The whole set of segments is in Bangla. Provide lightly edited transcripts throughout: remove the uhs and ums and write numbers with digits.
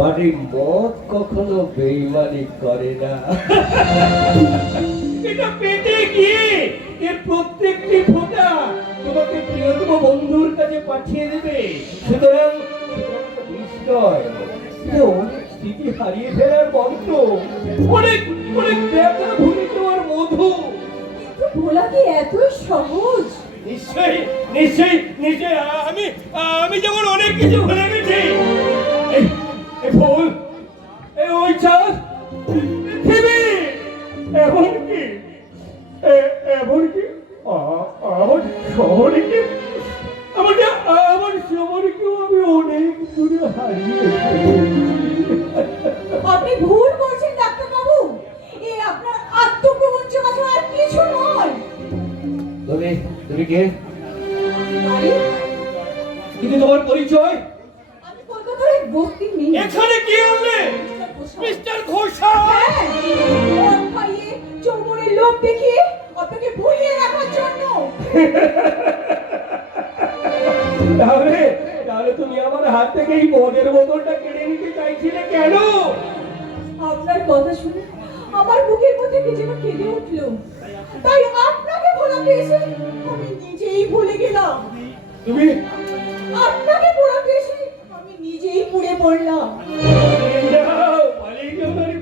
বাড়ি মদ কখনো বেইমানি করে না। এটা পেটে গিয়ে এর প্রত্যেকটি ফোঁটা তোমাকে প্রিয়তম বন্ধুর কাছে পাঠিয়ে দেবে। সুতরাং নিশ্চয় অনেক স্মৃতি হারিয়ে ফেলার বন্ধ, অনেক অনেক ব্যথা ভুলে দেওয়ার মধু। ভোলা কি এত সহজ? নিশ্চয়ই নিশ্চয়ই নিশ্চয়ই। আমি যেমন অনেক কিছু ভুলে গেছি। এই ফুল, এই ওই চাঁদ, পৃথিবী, এমনকি আমার শহরকে, আমার শহরকেও আমি অনেক দূরে হারিয়ে আপনি ভুল করছেন ডাক্তারবাবু। এ আপনার আত্মপ্রবঞ্চনা ছাড়া আর কিছু নয়। তুমি কে? আরে, কিন্তু তোমার পরিচয়? আমি কলকাতার এক বস্তি নেই। এখানে কি আনলে? মিস্টার ঘোষাল। হ্যাঁ, মদ খাইয়ে চৌমুরের লোক দেখিয়ে আপনাকে ভুলিয়ে রাখার জন্য। তাহলে তুমি আমার হাত থেকে এই মদের বোতলটা কেড়ে নিতে চাইছিলে কেন? আপনার কথা শুনে আমার বুকের মধ্যে কি যেন কেঁদে উঠলো। তাই আপনাকে ভোলাতে এসে আমি নিজেই ভুলে গেলাম। তুমি আপনাকে পোড়াতে এসে আমি নিজেই পুড়ে পড়লাম।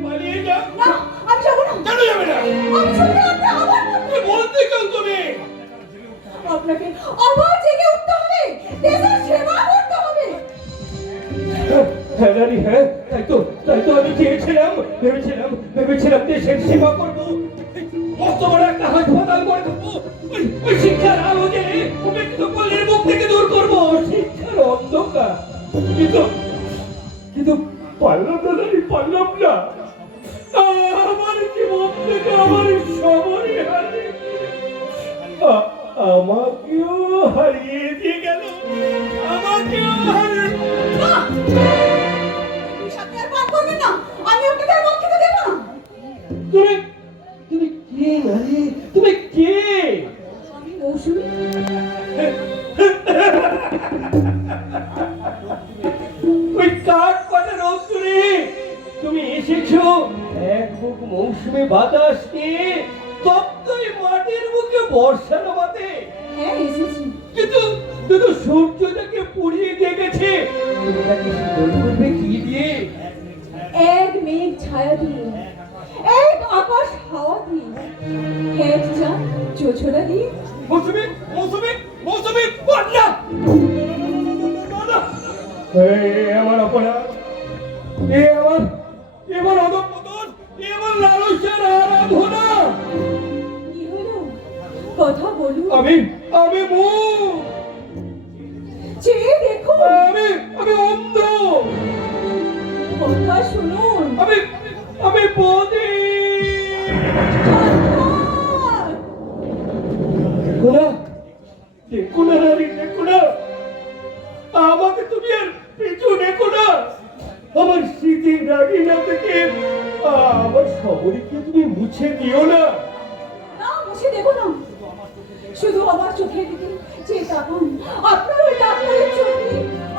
পালিয়ে যাও। না, আমি যাবো না। কেন যাবে না? আমি শুনতে আপনি আবার বলতে চাও তুমি? আপনাকে আবার জেগে উঠতে হবে, দেশের সেবা করতে হবে। হ্যাঁ রানী, হ্যাঁ, তাই তো আমি ভেবেছিলাম দেশের সেবা করবো, মস্ত বড় একটা হাসপাতাল করে দেবো, ওই শিক্ষার আলো জেলে উপেক্ষিত পল্লীর মুখ থেকে দূর করবো শিক্ষার অন্ধকার। কিন্তু পারলাম না রানী, পারলাম না। আমার জীবন থেকে আমার সবারই হারিয়ে আমাকেও হারিয়ে দিয়ে গেল, আমাকেও হারিয়ে। সাথে আর পার করবেন না, আমি আপনাকে আর মদ খেতে দেবো না। তুমি কে নারী? তুমি কে? আমি মৌসুমী। ওই কাঠ পাটা রোদ্দুরে তুমি এসেছো এক বুক মৌসুমী বাতাস নিয়ে, তপ্তই মাটির বুকে বর্ষা নামাতে। হ্যাঁ, এসেছি। কিন্তু সূর্যটাকে পুড়িয়ে দিয়ে গেছে। তুমি তাকে শীতল করবে কি দিয়ে? এক মেঘ ছায়া দিয়ে, এক আকাশ হাওয়া দিয়ে, এক চাঁদ জোছনা দিয়ে। মৌসুমী, মৌসুমী, মৌসুমী, পান্না! আমার অপরাধ, আমার অধঃপতন, আমার লালসার আরাধনা। কি হলো? কথা বলুন। আমি মুখ, চেয়ে দেখুন। আমি অন্ধ। কথা শুনুন। আমি বদি। দেখো না রানী, দেখো না, আমাকে তুমি আর পিছু দেখো না। আমার স্মৃতির রাগিনা থেকে আমার শহরকে তুমি মুছে দিও না। না, মুছে দেবো না। শুধু আমার চোখের দিকে যে তাকান, আপনার ওই ডাক্তারের চোখে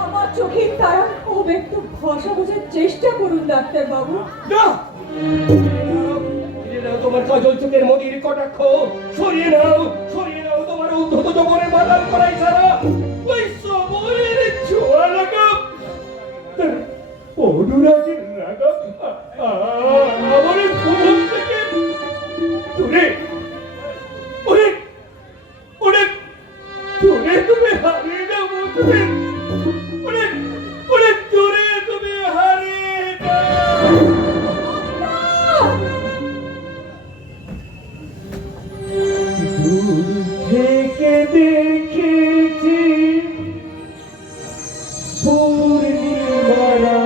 আমার চোখের তারা ও ব্যক্ত ভাষা বোঝার চেষ্টা করুন ডাক্তারবাবু। না, তোমার কাজল চোখের মদির কটাক্ষ সরিয়ে নাও তোমার উদ্ধত যৌবনের বাদাল করাই ছাড়া। ওই সময়ের ছোঁয়া লাগা, অনুরাগের লাগা আমার ভুবন থেকে দূরে, অনেক দূরে তুমি হারিয়ে যাও। অনেক দূরে তুমি হারিয়ে যাও। থেকে দেখেছি পূর্ণিমারা